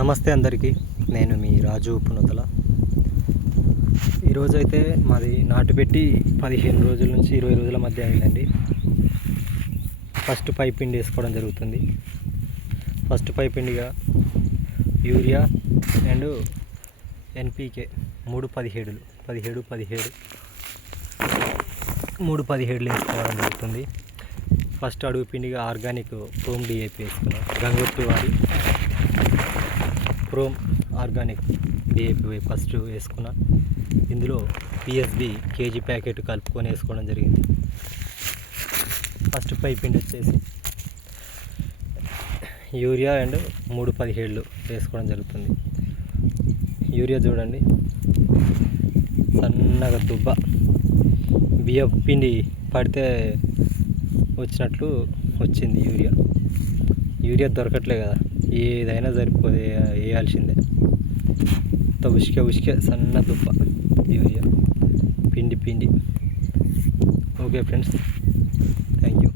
నమస్తే అందరికీ, నేను మీ రాజు పునతల. ఈరోజైతే మాది నాటు పెట్టి 15 రోజుల నుంచి 20 రోజుల మధ్య అయిందండి. ఫస్ట్ పైపిండి వేసుకోవడం జరుగుతుంది. ఫస్ట్ పైపిండిగా యూరియా అండ్ ఎన్పికే 3-17 వేసుకోవడం జరుగుతుంది. ఫస్ట్ అడుగు పిండిగా ఆర్గానిక్ ప్రోమ్ డిఏపి వేసుకున్నాం. గంగోత్రి వారి ప్రోమ్ ఆర్గానిక్ డిఏపి ఫస్ట్ వేసుకున్నా. ఇందులో పిఎస్బి కేజీ ప్యాకెట్ కలుపుకొని వేసుకోవడం జరిగింది. ఫస్ట్ పైపిండి వచ్చేసి యూరియా అండ్ 3-17 వేసుకోవడం జరుగుతుంది. యూరియా చూడండి, సన్నగా దుబ్బ బియ్యం పిండి పడితే వచ్చినట్లు వచ్చింది. యూరియా దొరకట్లే కదా, ఏదైనా సరిపోదు, వేయాల్సిందే. ఉసికే సన్న దుబ్బ యూరియా పిండి. Okay friends, thank you.